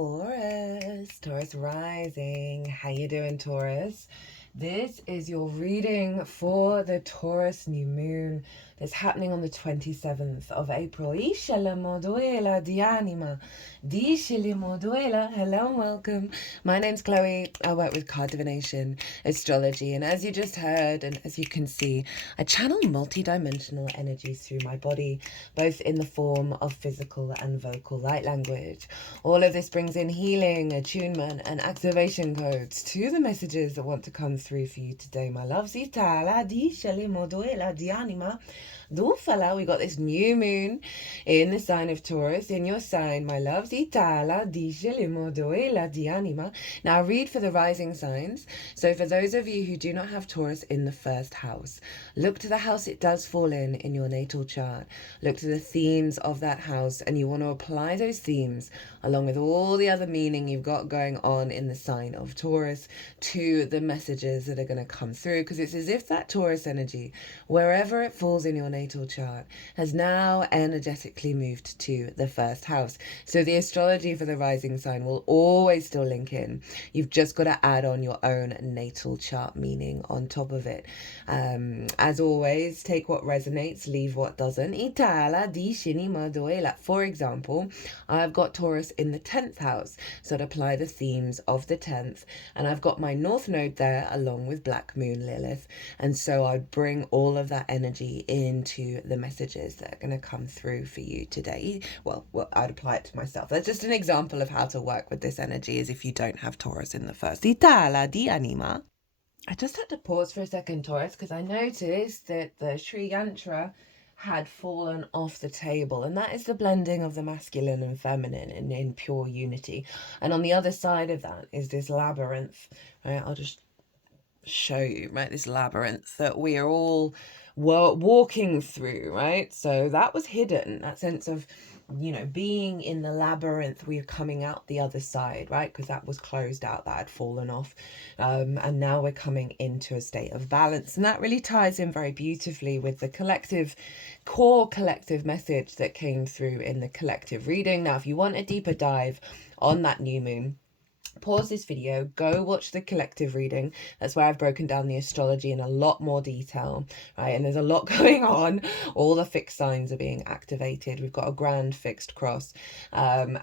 Taurus rising. How you doing, Taurus? This is your reading for the Taurus new moon that's happening on the 27th of April. Hello and welcome. My name's Chloe. I work with card divination, astrology, and as you just heard and as you can see, I channel multi-dimensional energies through my body, both in the form of physical and vocal light language. All of this brings in healing, attunement, and activation codes to the messages that want to come through for you today, my loves. We got this new moon in the sign of Taurus, in your sign, my loves. Now read for the rising signs. So for those of you who do not have Taurus in the first house, look to the house it does fall in your natal chart. Look to the themes of that house, and you want to apply those themes along with all the other meaning you've got going on in the sign of Taurus to the messages that are going to come through, because it's as if that Taurus energy, wherever it falls in your natal chart, has now energetically moved to the first house. So the astrology for the rising sign will always still link in. You've just got to add on your own natal chart meaning on top of it. As always, take what resonates, leave what doesn't. For example, I've got Taurus in the 10th house, so I'd apply the themes of the 10th, and I've got my north node there along with Black Moon Lilith, and so I'd bring all of that energy into the messages that are going to come through for you today. Well, I'd apply it to myself. That's just an example of how to work with this energy, as if you don't have Taurus in the first. I just had to pause for a second, Taurus, because I noticed that the Sri Yantra had fallen off the table, and that is the blending of the masculine and feminine in pure unity. And on the other side of that is this labyrinth, right? I'll just show you, right? This labyrinth that we are all walking through, right? So that was hidden, that sense of, you know, being in the labyrinth. We're coming out the other side, right? Because that was closed out, that had fallen off, and now we're coming into a state of balance, and that really ties in very beautifully with the core collective message that came through in the collective reading. Now, if you want a deeper dive on that new moon, pause this video, go watch the collective reading. That's where I've broken down the astrology in a lot more detail, right? And there's a lot going on. All the fixed signs are being activated. We've got a grand fixed cross, so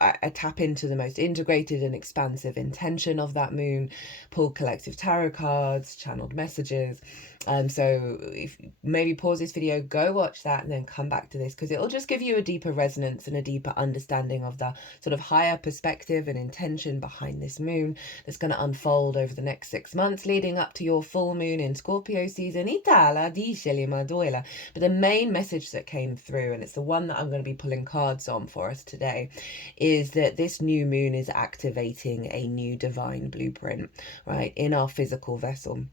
I tap into the most integrated and expansive intention of that moon, pull collective tarot cards, channeled messages. So if maybe pause this video, go watch that, and then come back to this, because it'll just give you a deeper resonance and a deeper understanding of the sort of higher perspective and intention behind this moon that's going to unfold over the next 6 months leading up to your full moon in Scorpio season. But the main message that came through, and it's the one that I'm going to be pulling cards on for us today, is that this new moon is activating a new divine blueprint, right, in our physical vessel,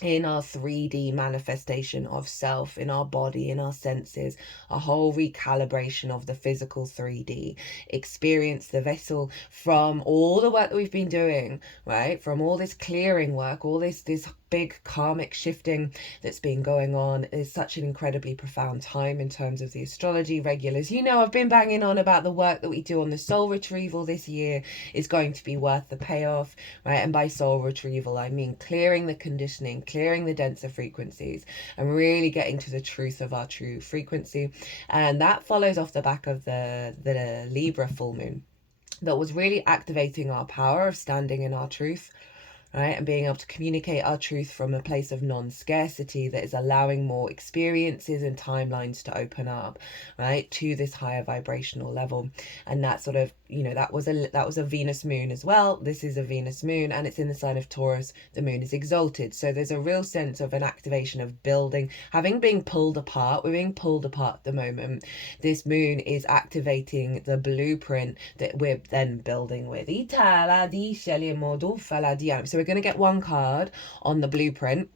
in our 3D manifestation of self, in our body, in our senses, a whole recalibration of the physical 3D experience, the vessel, from all the work that we've been doing, right, from all this clearing work, all this big karmic shifting that's been going on. Is such an incredibly profound time in terms of the astrology regulars. You know, I've been banging on about the work that we do on the soul retrieval this year is going to be worth the payoff, right? And by soul retrieval, I mean clearing the conditioning, clearing the denser frequencies, and really getting to the truth of our true frequency. And that follows off the back of the Libra full moon that was really activating our power of standing in our truth, right, and being able to communicate our truth from a place of non-scarcity that is allowing more experiences and timelines to open up, right, to this higher vibrational level. And that sort of, you know, that was a Venus moon as well. This is a Venus moon, and it's in the sign of Taurus. The moon is exalted, so there's a real sense of an activation of building, having been pulled apart. We're being pulled apart at the moment. This moon is activating the blueprint that we're then building with. So we're going to get one card on the blueprint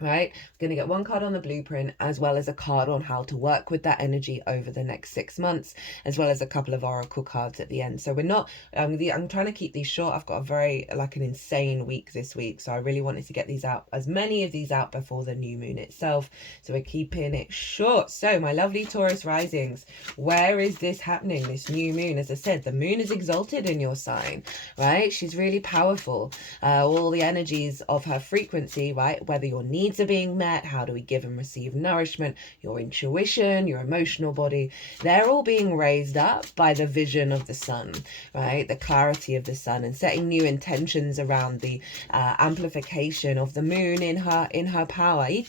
right? We're going to get one card on the blueprint, as well as a card on how to work with that energy over the next 6 months, as well as a couple of oracle cards at the end. So we're not, I'm trying to keep these short. I've got a very, like, an insane week this week, so I really wanted to get these out, as many of these out before the new moon itself. So we're keeping it short. So my lovely Taurus risings, where is this happening, this new moon? As I said, the moon is exalted in your sign, right? She's really powerful. All the energies of her frequency, right? Whether your needs are being met, how do we give and receive nourishment, your intuition, your emotional body, they're all being raised up by the vision of the sun, right? The clarity of the sun, and setting new intentions around the amplification of the moon in her power. And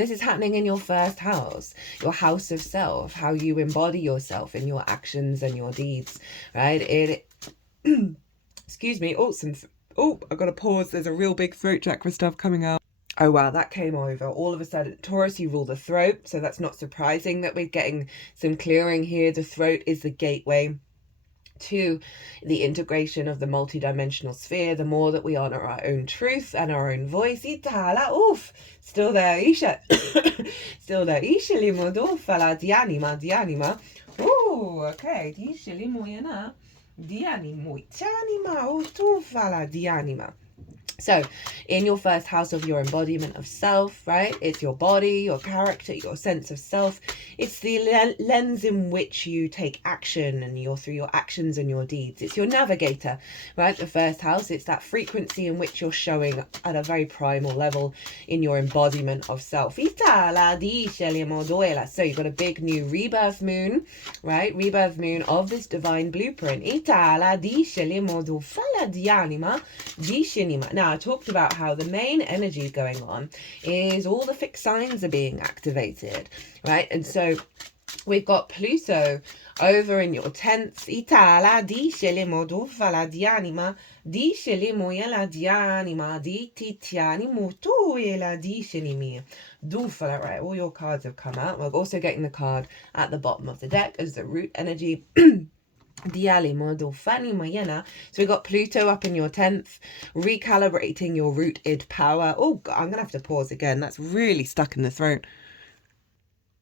this is happening in your first house, your house of self, how you embody yourself in your actions and your deeds, right? Excuse me. I gotta pause. There's a real big throat chakra stuff coming out. Oh wow, that came over. All of a sudden, Taurus, you rule the throat, so that's not surprising that we're getting some clearing here. The throat is the gateway to the integration of the multidimensional sphere. The more that we honor our own truth and our own voice, still there, Isha. Still there, Isha limodo fala dianima. Ooh, okay, Isha limoyana. So in your first house of your embodiment of self, right? It's your body, your character, your sense of self. It's the lens in which you take action, and through your actions and your deeds. It's your navigator, right? The first house, it's that frequency in which you're showing at a very primal level in your embodiment of self. So you've got a big new rebirth moon, right? Rebirth moon of this divine blueprint. Now, I talked about how the main energy going on is all the fixed signs are being activated, right? And so we've got Pluto over in your 10th. Right, all your cards have come out. We're also getting the card at the bottom of the deck as the root energy. So we got Pluto up in your 10th, recalibrating your rooted power. Oh God, I'm gonna have to pause again. That's really stuck in the throat.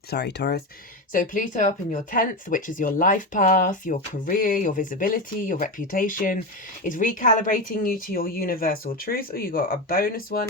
Sorry, Taurus. So Pluto up in your 10th, which is your life path, your career, your visibility, your reputation, is recalibrating you to your universal truth. Oh, you got a bonus one.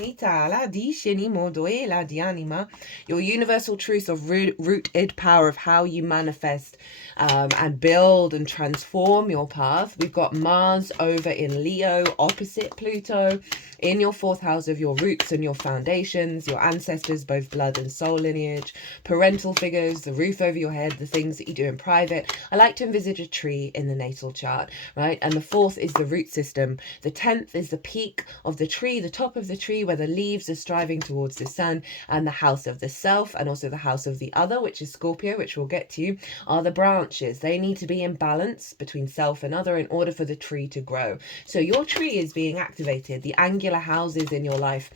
Your universal truth of rooted power, of how you manifest and build and transform your path. We've got Mars over in Leo, opposite Pluto, in your 4th house of your roots and your foundations, your ancestors, both blood and soul lineage, parental figures, the roof over your head, the things that you do in private. I like to envisage a tree in the natal chart, right? And the 4th is the root system. The 10th is the peak of the tree, the top of the tree where the leaves are striving towards the sun, and the house of the self, and also the house of the other, which is Scorpio, which we'll get to, are the branches. They need to be in balance between self and other in order for the tree to grow. So your tree is being activated. The angular houses in your life,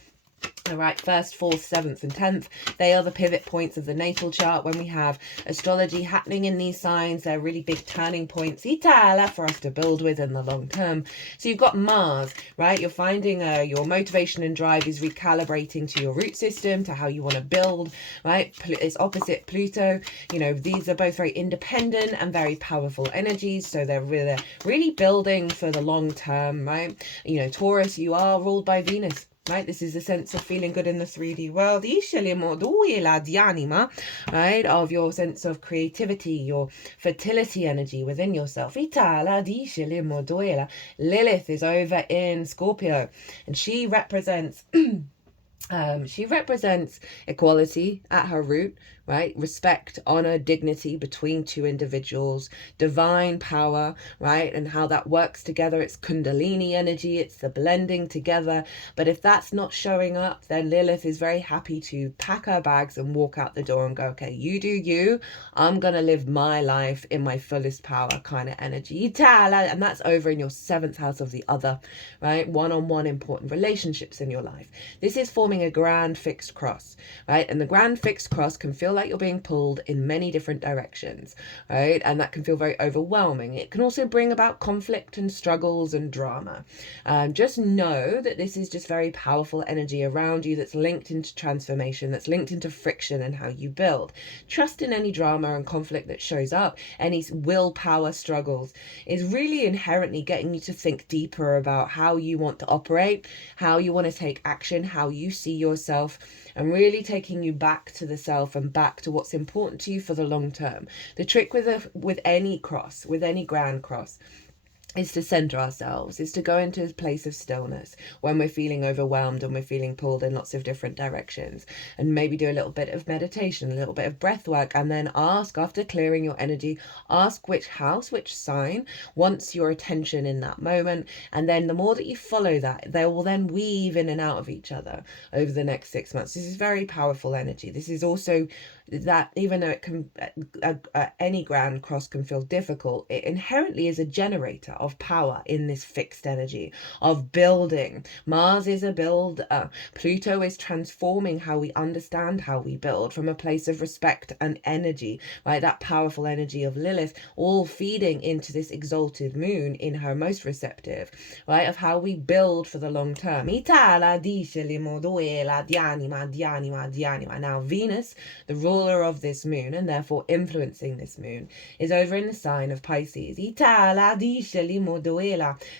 all right, 1st, 4th, 7th and 10th, they are the pivot points of the natal chart. When we have astrology happening in these signs, they're really big turning points for us to build with in the long term. So you've got Mars, right? You're finding your motivation and drive is recalibrating to your root system, to how you want to build, right? It's opposite Pluto. You know, these are both very independent and very powerful energies. So they're really building for the long term, right? You know, Taurus, you are ruled by Venus. Right, this is a sense of feeling good in the 3D world, right, of your sense of creativity, your fertility energy within yourself. Lilith is over in Scorpio, and she represents equality at her root, right? Respect, honor, dignity between two individuals, divine power, right? And how that works together. It's Kundalini energy. It's the blending together. But if that's not showing up, then Lilith is very happy to pack her bags and walk out the door and go, okay, you do you. I'm going to live my life in my fullest power kind of energy. And that's over in your 7th house of the other, right? One-on-one important relationships in your life. This is forming a grand fixed cross, right? And the grand fixed cross can feel like you're being pulled in many different directions, right? And that can feel very overwhelming. It can also bring about conflict and struggles and drama. Just know that this is just very powerful energy around you that's linked into transformation, that's linked into friction and how you build. Trust in any drama and conflict that shows up, any willpower struggles, is really inherently getting you to think deeper about how you want to operate, how you want to take action, how you see yourself, and really taking you back to the self and back to what's important to you for the long term. The trick with any cross, with any grand cross, is to center ourselves, is to go into a place of stillness when we're feeling overwhelmed and we're feeling pulled in lots of different directions, and maybe do a little bit of meditation, a little bit of breath work, and then ask, after clearing your energy, ask which house, which sign wants your attention in that moment. And then the more that you follow that, they will then weave in and out of each other over the next 6 months. This is very powerful energy. This is also that, even though it can any grand cross can feel difficult, it inherently is a generator of power in this fixed energy of building. Mars is a builder. Pluto is transforming how we understand how we build from a place of respect and energy, right? That powerful energy of Lilith, all feeding into this exalted moon in her most receptive, right? Of how we build for the long term. Now Venus, the ruler of this moon and therefore influencing this moon, is over in the sign of Pisces.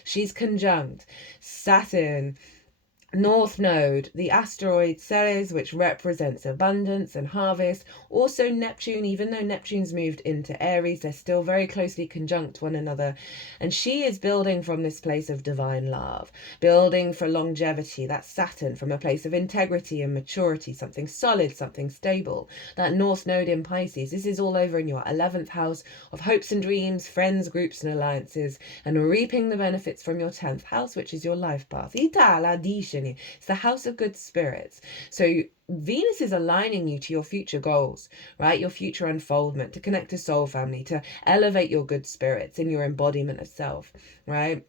She's conjunct Saturn, North Node, the asteroid Ceres, which represents abundance and harvest. Also Neptune, even though Neptune's moved into Aries, they're still very closely conjunct one another. And she is building from this place of divine love, building for longevity. That's Saturn, from a place of integrity and maturity, something solid, something stable. That North Node in Pisces, this is all over in your 11th house of hopes and dreams, friends, groups and alliances, and reaping the benefits from your 10th house, which is your life path. It's the house of good spirits. So Venus is aligning you to your future goals, right? Your future unfoldment, to connect to soul family, to elevate your good spirits in your embodiment of self, right?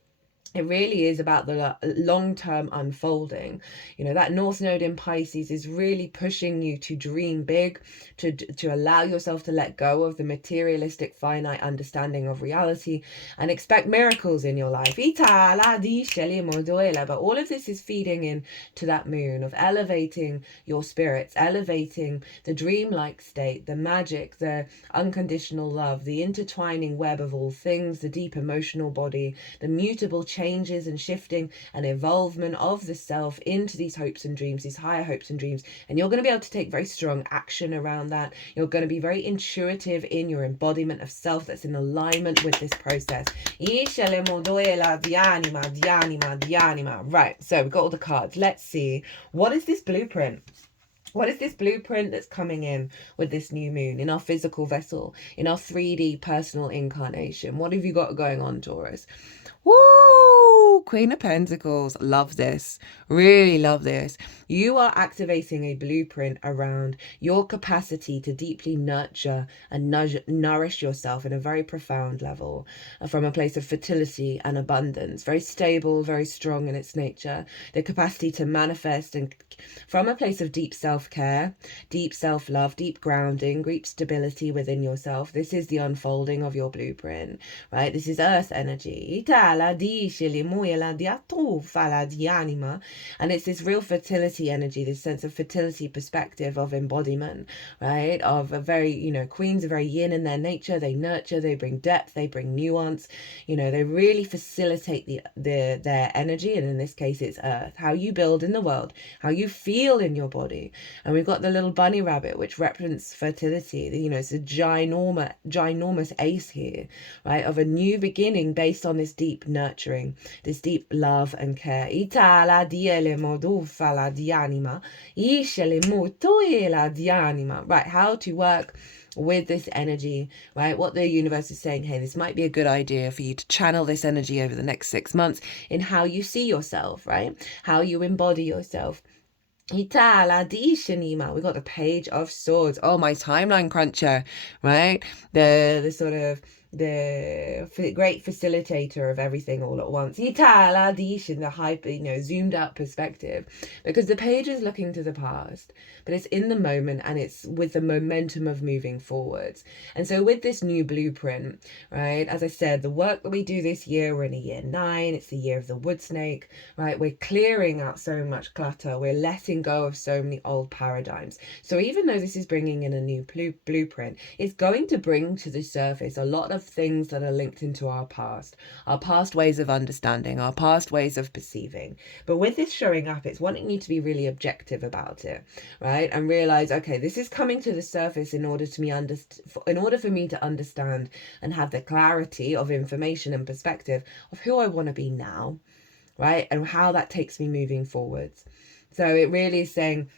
It really is about the long-term unfolding. You know, that North Node in Pisces is really pushing you to dream big, to allow yourself to let go of the materialistic, finite understanding of reality and expect miracles in your life. But all of this is feeding in to that moon of elevating your spirits, elevating the dreamlike state, the magic, the unconditional love, the intertwining web of all things, the deep emotional body, the mutable changes and shifting and evolvement of the self into these hopes and dreams, these higher hopes and dreams. And you're going to be able to take very strong action around that. You're going to be very intuitive in your embodiment of self that's in alignment with this process. Right, so we've got all the cards. Let's see, what is this blueprint? What is this blueprint that's coming in with this new moon in our physical vessel, in our 3D personal incarnation? What have you got going on, Taurus? Woo! Queen of Pentacles. Love this. Really love this. You are activating a blueprint around your capacity to deeply nurture and nourish yourself in a very profound level, from a place of fertility and abundance. Very stable, very strong in its nature. The capacity to manifest and from a place of deep self-care, deep self-love, deep grounding, deep stability within yourself. This is the unfolding of your blueprint, right? This is earth energy. And it's this real fertility energy, this sense of fertility perspective of embodiment, right? Of a very, you know, queens are very yin in their nature. They nurture, they bring depth, they bring nuance. You know, they really facilitate their energy. And in this case, it's earth. How you build in the world, how you feel in your body. And we've got the little bunny rabbit, which represents fertility. You know, it's a ginormous ace here, right? Of a new beginning based on this deep nurturing, this deep love and care. Right, how to work with this energy, right? What the universe is saying, hey, this might be a good idea for you to channel this energy over the next 6 months in how you see yourself, right? How you embody yourself. We got the Page of Swords. Oh, my timeline cruncher, right? The sort of the great facilitator of everything all at once. In the hyper, zoomed out perspective, because the page is looking to the past, but it's in the moment and it's with the momentum of moving forwards. And so with this new blueprint, right, as I said, the work that we do this year, we're in a year 9, it's the year of the wood snake, right? We're clearing out so much clutter, we're letting go of so many old paradigms. So even though this is bringing in a new blueprint, it's going to bring to the surface a lot of things that are linked into our past ways of understanding, our past ways of perceiving. But with this showing up, it's wanting you to be really objective about it, right? And realize, okay, this is coming to the surface in order for me to understand and have the clarity of information and perspective of who I want to be now, right? And how that takes me moving forwards. So it really is saying,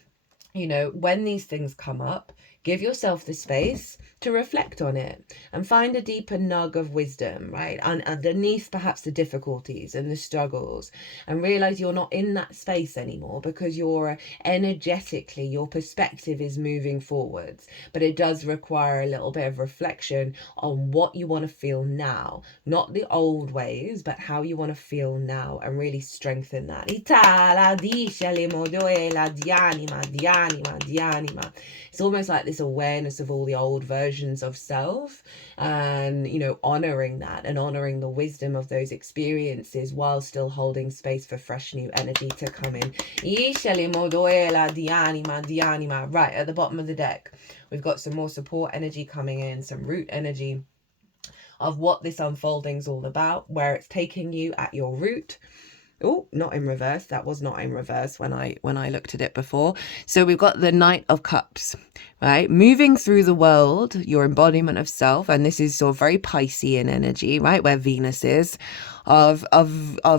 when these things come up, give yourself the space to reflect on it and find a deeper nug of wisdom, right? And underneath perhaps the difficulties and the struggles, and realize you're not in that space anymore because you're energetically, your perspective is moving forwards. But it does require a little bit of reflection on what you want to feel now, not the old ways, but how you want to feel now, and really strengthen that. It's almost like this awareness of all the old versions of self, and honoring that and honoring the wisdom of those experiences while still holding space for fresh new energy to come in. Right at the bottom of the deck, we've got some more support energy coming in, some root energy of what this unfolding is all about, where it's taking you at your root. Oh, not in reverse. That was not in reverse when I looked at it before. So we've got the Knight of Cups, right? Moving through the world, your embodiment of self. And this is sort of very Piscean energy, right? Where Venus is, of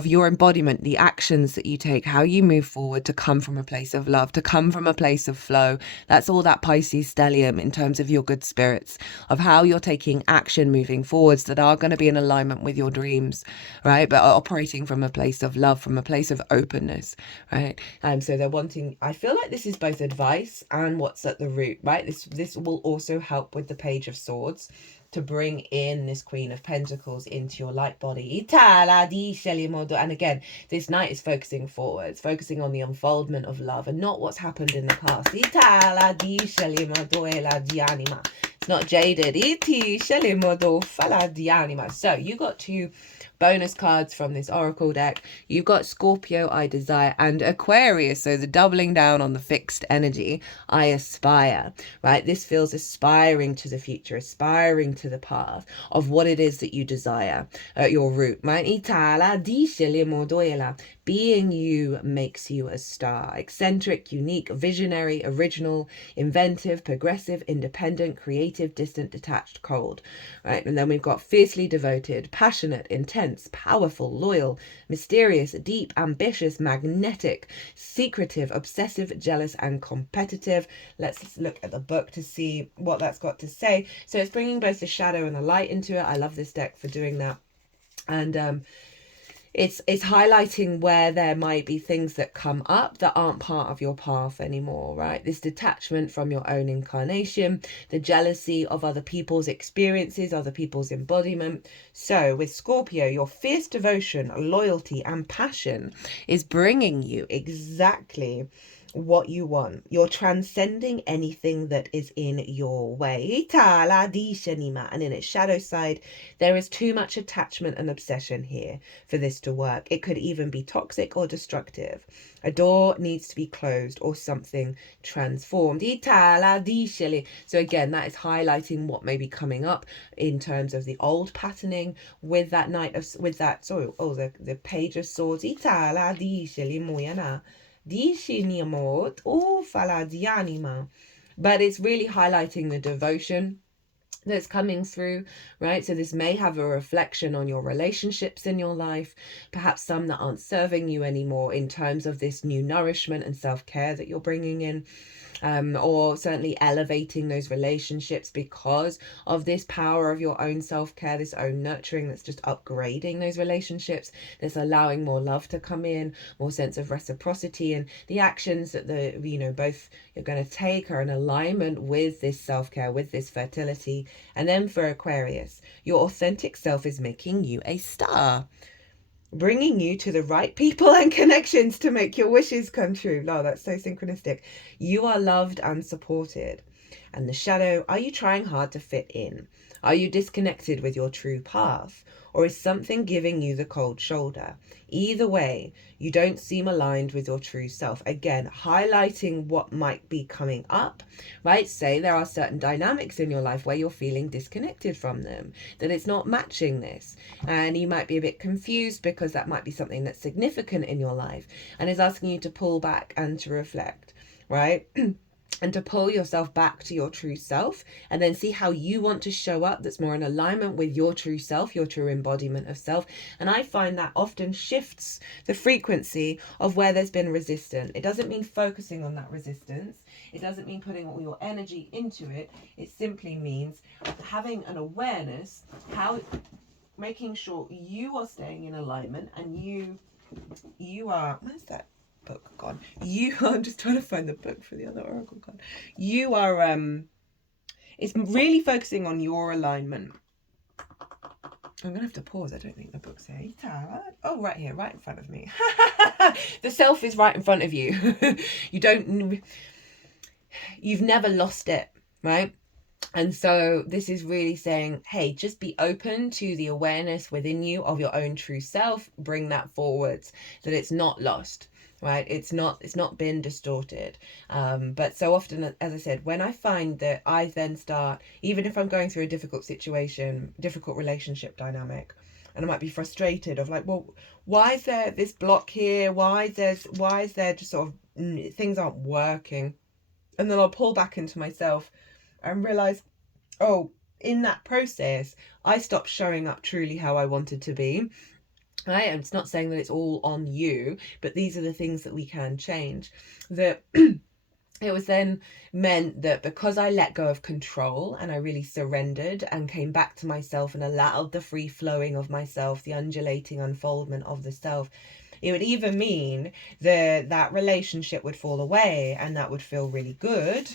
your embodiment, the actions that you take, how you move forward to come from a place of love, to come from a place of flow. That's all that Pisces stellium in terms of your good spirits, of how you're taking action moving forwards that are going to be in alignment with your dreams, right? But operating from a place of love, from a place of openness, right? So they're wanting, I feel like this is both advice and what's at the root, right? This will also help with the Page of Swords, to bring in this Queen of Pentacles into your light body. And again, this Knight is focusing forwards, focusing on the unfoldment of love and not what's happened in the past. It's not jaded. So you got 2 bonus cards from this oracle deck. You've got Scorpio, I desire, and Aquarius, so the doubling down on the fixed energy, I aspire, right? This feels aspiring to the future, aspiring to the path of what it is that you desire at your root, right? Being you makes you a star. Eccentric, unique, visionary, original, inventive, progressive, independent, creative, distant, detached, cold, right? And then we've got fiercely devoted, passionate, intense, powerful, loyal, mysterious, deep, ambitious, magnetic, secretive, obsessive, jealous, and competitive. Let's look at the book to see what that's got to say. So it's bringing both the shadow and the light into it. I love this deck for doing that. And it's highlighting where there might be things that come up that aren't part of your path anymore, right? This detachment from your own incarnation, the jealousy of other people's experiences, other people's embodiment. So with Scorpio, your fierce devotion, loyalty, and passion is bringing you exactly what you want. You're transcending anything that is in your way. And in its shadow side, there is too much attachment and obsession here for this to work. It could even be toxic or destructive. A door needs to be closed or something transformed. So again, that is highlighting what may be coming up in terms of the old patterning with that the Page of Swords. But it's really highlighting the devotion that's coming through, right? So this may have a reflection on your relationships in your life, perhaps some that aren't serving you anymore in terms of this new nourishment and self-care that you're bringing in. Or certainly elevating those relationships because of this power of your own self-care, this own nurturing that's just upgrading those relationships, that's allowing more love to come in, more sense of reciprocity, and the actions that both You're going to take her in alignment with this self-care, with this fertility. And then for Aquarius, your authentic self is making you a star, bringing you to the right people and connections to make your wishes come true. No, that's so synchronistic. You are loved and supported. And the shadow, are you trying hard to fit in? Are you disconnected with your true path? Or is something giving you the cold shoulder? Either way, you don't seem aligned with your true self. Again, highlighting what might be coming up, right? Say there are certain dynamics in your life where you're feeling disconnected from them, that it's not matching this. And you might be a bit confused because that might be something that's significant in your life and is asking you to pull back and to reflect, right? And to pull yourself back to your true self and then see how you want to show up that's more in alignment with your true self, your true embodiment of self. And I find that often shifts the frequency of where there's been resistance. It doesn't mean focusing on that resistance. It doesn't mean putting all your energy into it. It simply means having an awareness, how making sure you are staying in alignment and you are, where's that book gone? I'm just trying to find the book for the other oracle card. You are it's really focusing on your alignment. I'm gonna have to pause. I don't think the book's here. Oh, right here, right in front of me. The self is right in front of you. You've never lost it, right? And so this is really saying, hey, just be open to the awareness within you of your own true self. Bring that forwards, that it's not lost. Right, it's not been distorted, but so often, as I said, when I find that I then start, even if I'm going through a difficult situation, difficult relationship dynamic, and I might be frustrated of like, well, why is there this block here? Why is there just sort of things aren't working? And then I'll pull back into myself and realize, oh, in that process, I stopped showing up truly how I wanted to be. Right, and it's not saying that it's all on you, but these are the things that we can change. That it was then meant that because I let go of control and I really surrendered and came back to myself and allowed the free flowing of myself, the undulating unfoldment of the self, it would even mean that relationship would fall away and that would feel really good,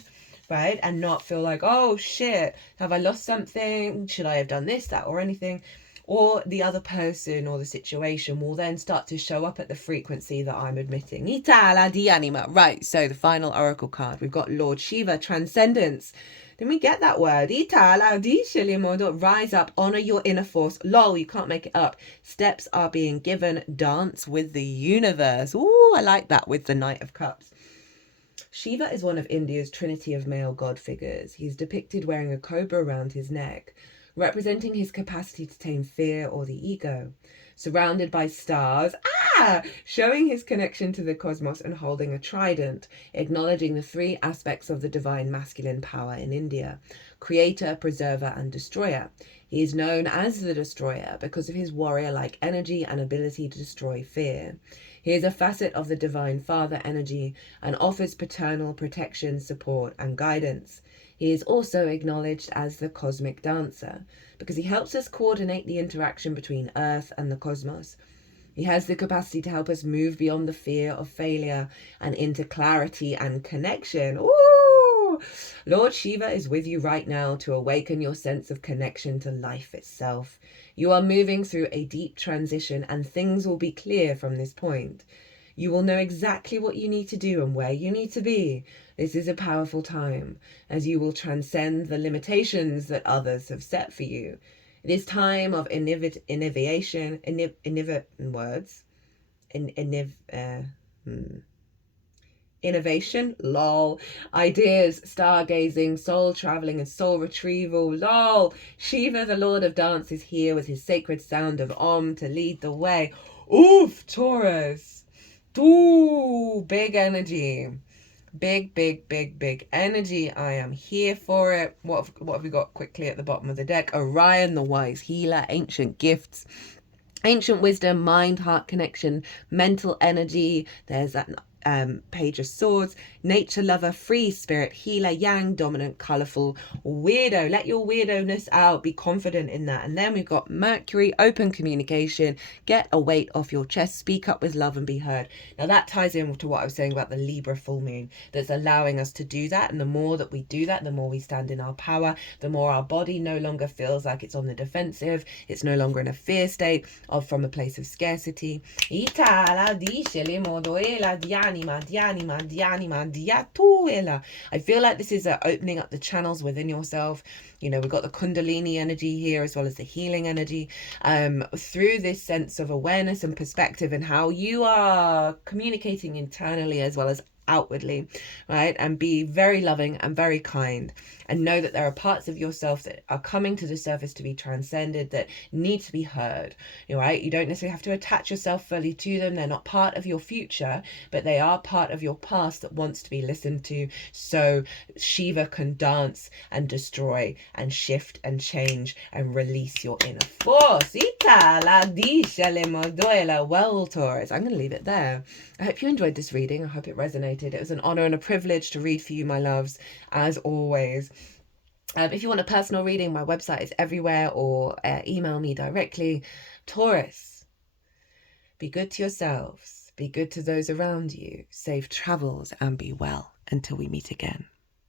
right? And not feel like, oh shit, have I lost something? Should I have done this, that, or anything? Or the other person or the situation will then start to show up at the frequency that I'm admitting. Itala di anima. Right, so the final oracle card. We've got Lord Shiva, Transcendence. Then we get that word. Itala di shilimodo. Rise up, honor your inner force. Lol, you can't make it up. Steps are being given. Dance with the universe. Ooh, I like that with the Knight of Cups. Shiva is one of India's trinity of male god figures. He's depicted wearing a cobra around his neck, representing his capacity to tame fear or the ego. Surrounded by stars, showing his connection to the cosmos and holding a trident, acknowledging the three aspects of the divine masculine power in India: creator, preserver, and destroyer. He is known as the destroyer because of his warrior-like energy and ability to destroy fear. He is a facet of the divine father energy and offers paternal protection, support, and guidance. He is also acknowledged as the cosmic dancer because he helps us coordinate the interaction between Earth and the cosmos. He has the capacity to help us move beyond the fear of failure and into clarity and connection. Ooh! Lord Shiva is with you right now to awaken your sense of connection to life itself. You are moving through a deep transition and things will be clear from this point. You will know exactly what you need to do and where you need to be. This is a powerful time, as you will transcend the limitations that others have set for you. It is time of innovation, innovation, lol, ideas, stargazing, soul traveling, and soul retrieval, lol. Shiva, the Lord of Dance, is here with his sacred sound of Om to lead the way. Oof, Taurus. Ooh, big energy. Big energy. I am here for it. What have we got quickly at the bottom of the deck? Orion, the wise healer, ancient gifts, ancient wisdom, mind, heart connection, mental energy. There's that Page of Swords, nature lover, free spirit, healer, yang, dominant, colourful, weirdo. Let your weirdoness out, be confident in that. And then we've got Mercury, open communication, get a weight off your chest, speak up with love and be heard. Now that ties in to what I was saying about the Libra full moon, that's allowing us to do that. And the more that we do that, the more we stand in our power, the more our body no longer feels like it's on the defensive, it's no longer in a fear state of from a place of scarcity. I feel like this is opening up the channels within yourself. You know, we've got the Kundalini energy here as well as the healing energy, through this sense of awareness and perspective and how you are communicating internally as well as outwardly, right? And be very loving and very kind, and know that there are parts of yourself that are coming to the surface to be transcended, that need to be heard, right? You don't necessarily have to attach yourself fully to them. They're not part of your future, but they are part of your past that wants to be listened to, so Shiva can dance and destroy and shift and change and release your inner force. Well, Taurus, I'm going to leave it there. I hope you enjoyed this reading. I hope it resonated. It was an honor and a privilege to read for you, my loves, as always. If you want a personal reading, my website is everywhere, or email me directly. Taurus, be good to yourselves, be good to those around you, safe travels, and be well until we meet again.